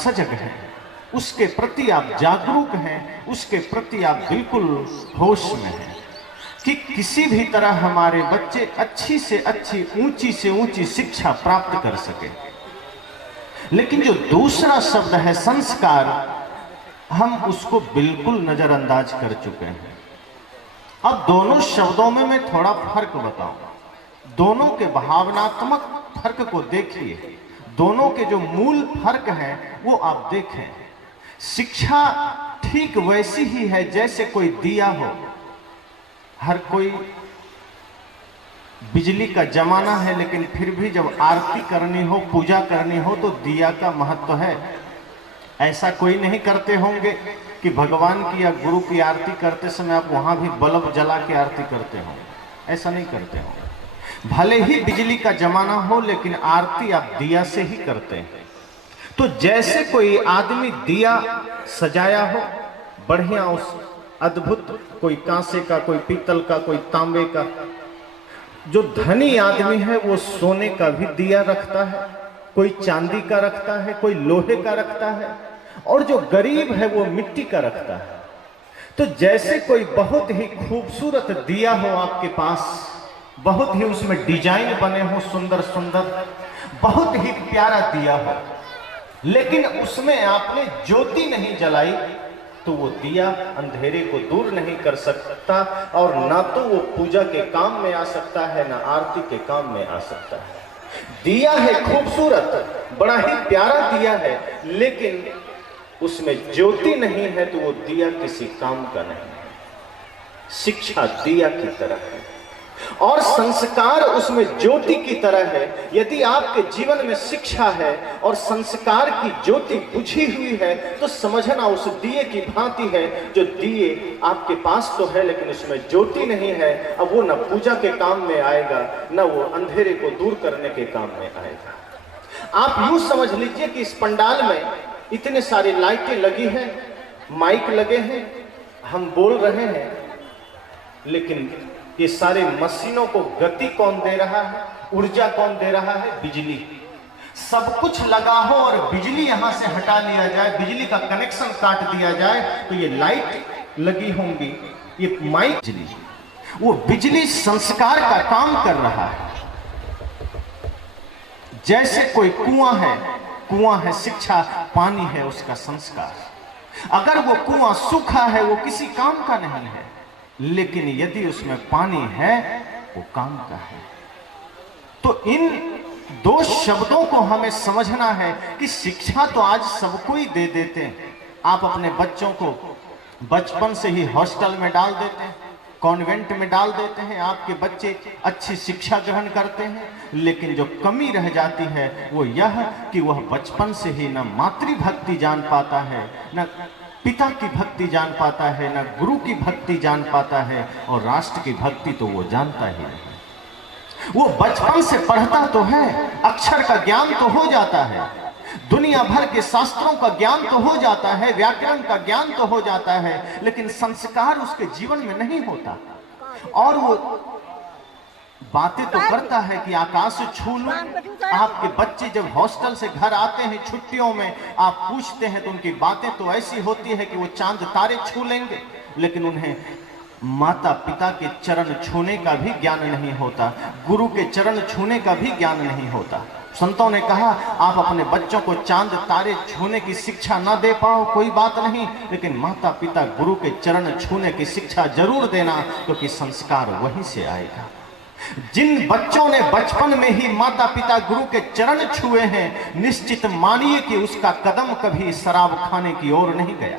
सजग हैं, उसके प्रति आप जागरूक हैं, उसके प्रति आप बिल्कुल होश में हैं कि किसी भी तरह हमारे बच्चे अच्छी से अच्छी, ऊंची से ऊंची शिक्षा प्राप्त कर सके। लेकिन जो दूसरा शब्द है संस्कार, हम उसको बिल्कुल नजरअंदाज कर चुके हैं। अब दोनों शब्दों में मैं थोड़ा फर्क बताऊं, दोनों के भावनात्मक फर्क को देखिए, दोनों के जो मूल फर्क है वो आप देखें। शिक्षा ठीक वैसी ही है जैसे कोई दिया हो। हर कोई, बिजली का जमाना है लेकिन फिर भी जब आरती करनी हो, पूजा करनी हो तो दिया का महत्व है। ऐसा कोई नहीं करते होंगे कि भगवान की या गुरु की आरती करते समय आप वहां भी बल्ब जला के आरती करते हो, ऐसा नहीं करते होंगे। भले ही बिजली का जमाना हो लेकिन आरती आप दिया से ही करते हैं। तो जैसे कोई आदमी दिया सजाया हो बढ़िया, उस अद्भुत, कोई कांसे का, कोई पीतल का, कोई तांबे का। जो धनी आदमी है वो सोने का भी दिया रखता है, कोई चांदी का रखता है, कोई लोहे का रखता है, और जो गरीब है वो मिट्टी का रखता है। तो जैसे कोई बहुत ही खूबसूरत दिया हो आपके पास, बहुत ही उसमें डिजाइन बने हो सुंदर सुंदर, बहुत ही प्यारा दिया हो, लेकिन उसमें आपने ज्योति नहीं जलाई तो वो दिया अंधेरे को दूर नहीं कर सकता, और ना तो वो पूजा के काम में आ सकता है, ना आरती के काम में आ सकता है। दिया है खूबसूरत, बड़ा ही प्यारा दिया है, लेकिन उसमें ज्योति नहीं है तो वो दिया किसी काम का नहीं है। शिक्षा दिया की तरह है और संस्कार उसमें ज्योति की तरह है। यदि आपके जीवन में शिक्षा है और संस्कार की ज्योति बुझी हुई है तो समझना उस दिए की भांति है, जो दिए आपके पास तो है लेकिन उसमें ज्योति नहीं है। अब वो न पूजा के काम में आएगा, न वो अंधेरे को दूर करने के काम में आएगा। आप यूं समझ लीजिए कि इस पंडाल में इतने सारी लाइटें लगी हैं, माइक लगे हैं, हम बोल रहे हैं, लेकिन ये सारे मशीनों को गति कौन दे रहा है, ऊर्जा कौन दे रहा है? बिजली। सब कुछ लगा हो और बिजली यहां से हटा लिया जाए, बिजली का कनेक्शन काट दिया जाए तो ये लाइट लगी होंगी, ये माइक, बिजली, वो बिजली संस्कार का काम कर रहा है। जैसे कोई कुआं है, कुआं है शिक्षा, पानी है उसका संस्कार। अगर वो कुआं सूखा है वो किसी काम का नहीं है, लेकिन यदि उसमें पानी है वो काम का है। तो इन दो शब्दों को हमें समझना है कि शिक्षा तो आज सबको ही दे देते हैं। आप अपने बच्चों को बचपन से ही हॉस्टल में डाल देते हैं, कॉन्वेंट में डाल देते हैं, आपके बच्चे अच्छी शिक्षा ग्रहण करते हैं, लेकिन जो कमी रह जाती है वो यह कि वह बचपन से ही न मातृभक्ति जान पाता है, न पिता की भक्ति जान पाता है, न गुरु की भक्ति जान पाता है, और राष्ट्र की भक्ति तो वो जानता ही नहीं। वो बचपन से पढ़ता तो है, अक्षर का ज्ञान तो हो जाता है, दुनिया भर के शास्त्रों का ज्ञान तो हो जाता है, व्याकरण का ज्ञान तो हो जाता है, लेकिन संस्कार उसके जीवन में नहीं होता। और वो बातें तो करता है कि आकाश छू लूं। आपके बच्चे जब हॉस्टल से घर आते हैं छुट्टियों में, आप पूछते हैं तो उनकी बातें तो ऐसी होती है कि वो चांद तारे छू लेंगे, लेकिन उन्हें माता पिता के चरण छूने का भी ज्ञान नहीं होता, गुरु के चरण छूने का भी ज्ञान नहीं होता। संतों ने कहा आप अपने बच्चों को चांद तारे छूने की शिक्षा ना दे पाओ कोई बात नहीं, लेकिन माता पिता गुरु के चरण छूने की शिक्षा जरूर देना, क्योंकि संस्कार वहीं से आएगा। जिन बच्चों ने बचपन में ही माता पिता गुरु के चरण छुए हैं, निश्चित मानिए कि उसका कदम कभी शराब खाने की ओर नहीं गया।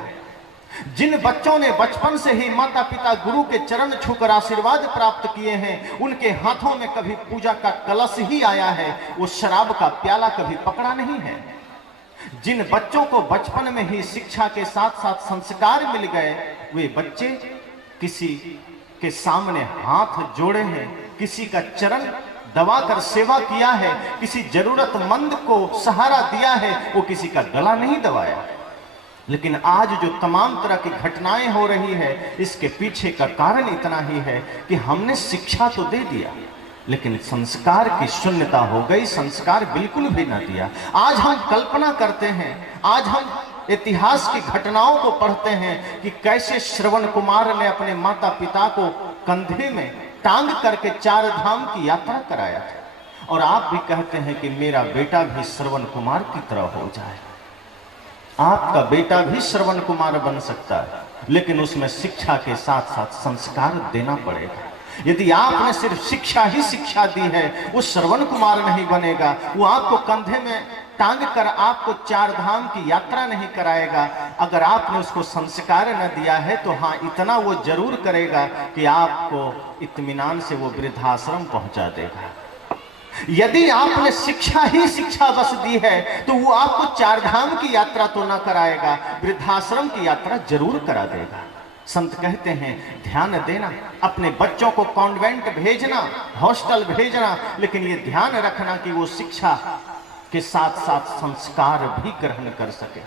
जिन बच्चों ने बचपन से ही माता पिता गुरु के चरण छूकर आशीर्वाद प्राप्त किए हैं, उनके हाथों में कभी पूजा का कलश ही आया है, वो शराब का प्याला कभी पकड़ा नहीं है। जिन बच्चों को बचपन में ही शिक्षा के साथ साथ संस्कार मिल गए, वे बच्चे किसी के सामने हाथ जोड़े हैं, किसी का चरण दबाकर सेवा किया है, किसी जरूरतमंद को सहारा दिया है, वो किसी का गला नहीं दबाया। लेकिन आज जो तमाम तरह की घटनाएं हो रही है, इसके पीछे का कारण इतना ही है कि हमने शिक्षा तो दे दिया, लेकिन संस्कार की शून्यता हो गई, संस्कार बिल्कुल भी ना दिया। आज हम कल्पना करते हैं, आज हम इतिहास की घटनाओं को पढ़ते हैं कि कैसे श्रवण कुमार ने अपने माता पिता को कंधे में टांग करके 4 धाम की यात्रा कराया था। और आप भी कहते हैं कि मेरा बेटा भी श्रवण कुमार की तरह हो जाए। आपका बेटा भी श्रवण कुमार बन सकता है, लेकिन उसमें शिक्षा के साथ साथ संस्कार देना पड़ेगा। यदि आपने सिर्फ शिक्षा ही शिक्षा दी है, वो श्रवण कुमार नहीं बनेगा। वो आपको कंधे में टांग कर आपको 4 धाम की यात्रा नहीं कराएगा। अगर आपने उसको संस्कार न दिया है तो हाँ, इतना वो जरूर करेगा कि आपको इत्मीनान से वो वृद्धाश्रम पहुंचा देगा। यदि आपने शिक्षा ही शिक्षा बस दी है तो वो आपको 4 धाम की यात्रा तो ना कराएगा, वृद्धाश्रम की यात्रा जरूर करा देगा। संत कहते हैं ध्यान देना, अपने बच्चों को कॉन्वेंट भेजना, हॉस्टल भेजना, लेकिन ये ध्यान रखना कि वो शिक्षा के साथ साथ संस्कार भी ग्रहण कर सके,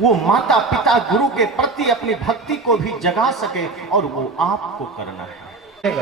वो माता पिता गुरु के प्रति अपनी भक्ति को भी जगा सके, और वो आपको करना है।